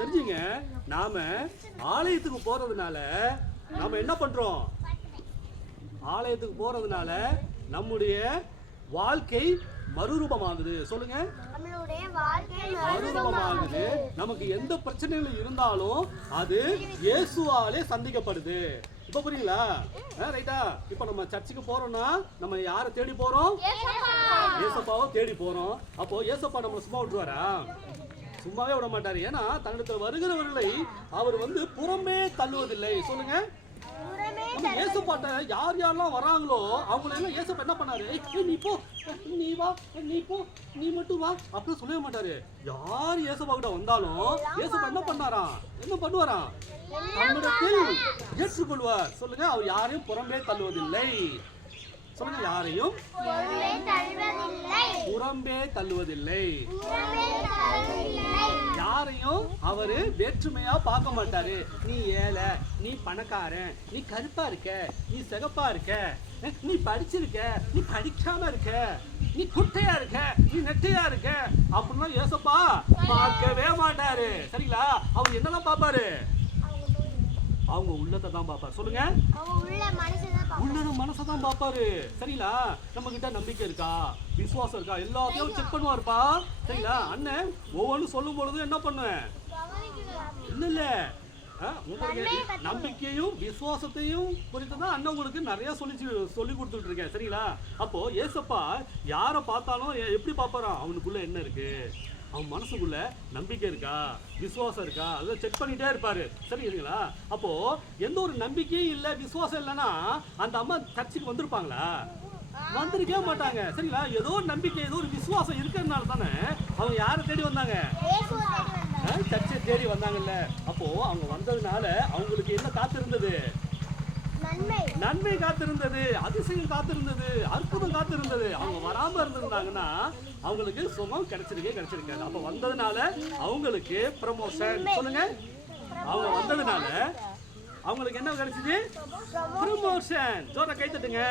தெரிஞ்சுங்க, நாம ஆலயத்துக்கு போறதுனால நாம என்ன பண்றோம்? ஆலயத்துக்கு போறதுனால நம்முடைய வாழ்க்கை மறுரூபமாகுது. சொல்லுங்க, மறுரூபமாகுது. நமக்கு எந்த பிரச்சனைகள் இருந்தாலும் அது இயேசுவாலே சந்திக்கப்படுது. இப்ப புரியுங்களா? ரைட்டா? இப்ப நம்ம சர்ச்சுக்கு போறோம்னா நம்ம யாரை தேடி போறோம்? ஏசப்பாவை தேடி போறோம். அப்போ ஏசப்பா நம்மளை சும்மா விட்டுருவாரா? சும்மாவே விட மாட்டாரு. ஏன்னா தன்னிடத்தில் வருகிறவர்களை அவர் புறமே தள்ளுவதில்லை. சொல்லுங்க, ஏசப்பாட்ட யார் யாரெல்லாம் வராங்களோ அவங்கள எல்லாம் ஏசப்பா என்ன பண்ணாரு? நீ போ, நீ வா, நீ போ, நீ மட்டும் வா அப்படின்னு சொல்லவே மாட்டாரு. யார் ஏசப்பா கிட்ட வந்தாலும் ஏசப்பா என்ன பண்ணாராம்? என்ன பண்ணுவாராம்? தன்னிடத்தில் ஏற்றுக்கொள்வார். சொல்லுங்க, அவர் யாரையும் புறம்பே தள்ளுவதில்லை. சொல்லுங்க, யாரையும் புறம்பே தள்ளுவதில்லை. யாரையும் அவரு வேற்றுமையா பார்க்க மாட்டாரு. நீ ஏழை, நீ பணக்காரன், நீ கருப்பா இருக்க, நீ சிகப்பா இருக்க, நீ படிச்சிருக்க, நீ படிக்காம இருக்க, நீ குட்டையா இருக்க, நீ நெட்டையா இருக்க அப்படின்னா ஏசப்பா பார்க்கவே மாட்டாரு. சரிங்களா? அவர் என்னதான் பார்ப்பாரு? அவங்க உள்ளத்தை தான் பார்ப்பாரு. சொல்லுங்க, உள்ளத மனசை தான் பார்ப்பாரு. சரிங்களா? நம்ம கிட்ட நம்பிக்கை இருக்கா, விசுவாசம் இருக்கா, எல்லாத்தையும் செக் பண்ணுவாருப்பா. சரிங்களா? அண்ணன் ஒவ்வொன்றும் சொல்லும் பொழுது என்ன பண்ணுவேன்? இல்ல உங்களுக்கு நம்பிக்கையும் விசுவாசத்தையும் குறித்து தான் அண்ணன் உங்களுக்கு நிறைய சொல்லி கொடுத்துட்டு இருக்கேன். சரிங்களா? அப்போ ஏசப்பா யாரை பார்த்தாலும் எப்படி பார்ப்பாராம்? அவனுக்குள்ள என்ன இருக்கு, அவன் மனசுக்குள்ள நம்பிக்கை இருக்கா, விசுவாசம் இருக்கா, அதை செக் பண்ணிட்டே இருப்பாரு. சரிங்களா? அப்போ எந்த ஒரு நம்பிக்கையும் இல்லை, விசுவாசம் இல்லைன்னா அந்த அம்மா சர்ச்சுக்கு வந்திருப்பாங்களா? வந்திருக்கவே மாட்டாங்க. சரிங்களா? ஏதோ ஒரு நம்பிக்கை, ஏதோ ஒரு விசுவாசம் இருக்கிறதுனால தானே அவங்க யாரை தேடி வந்தாங்க? சர்ச்சை தேடி வந்தாங்கல்ல. அப்போ அவங்க வந்ததுனால அவங்களுக்கு என்ன காத்திருந்தது? நன்மை காத்திருந்தது, அதிசயம் காத்திருந்தது, அற்புதம் காத்திருந்தது. அவங்க வராம இருந்திருந்தாங்கன்னா அவங்களுக்கு சுகம் கிடைச்சிருக்காது. அப்ப வந்ததுனால அவங்களுக்கு ப்ரமோஷன். சொல்லுங்க, அவங்க வந்ததுனால அவங்களுக்கு என்ன கிடைச்சது? ப்ரமோஷன். ஜோர கை தட்டுங்க.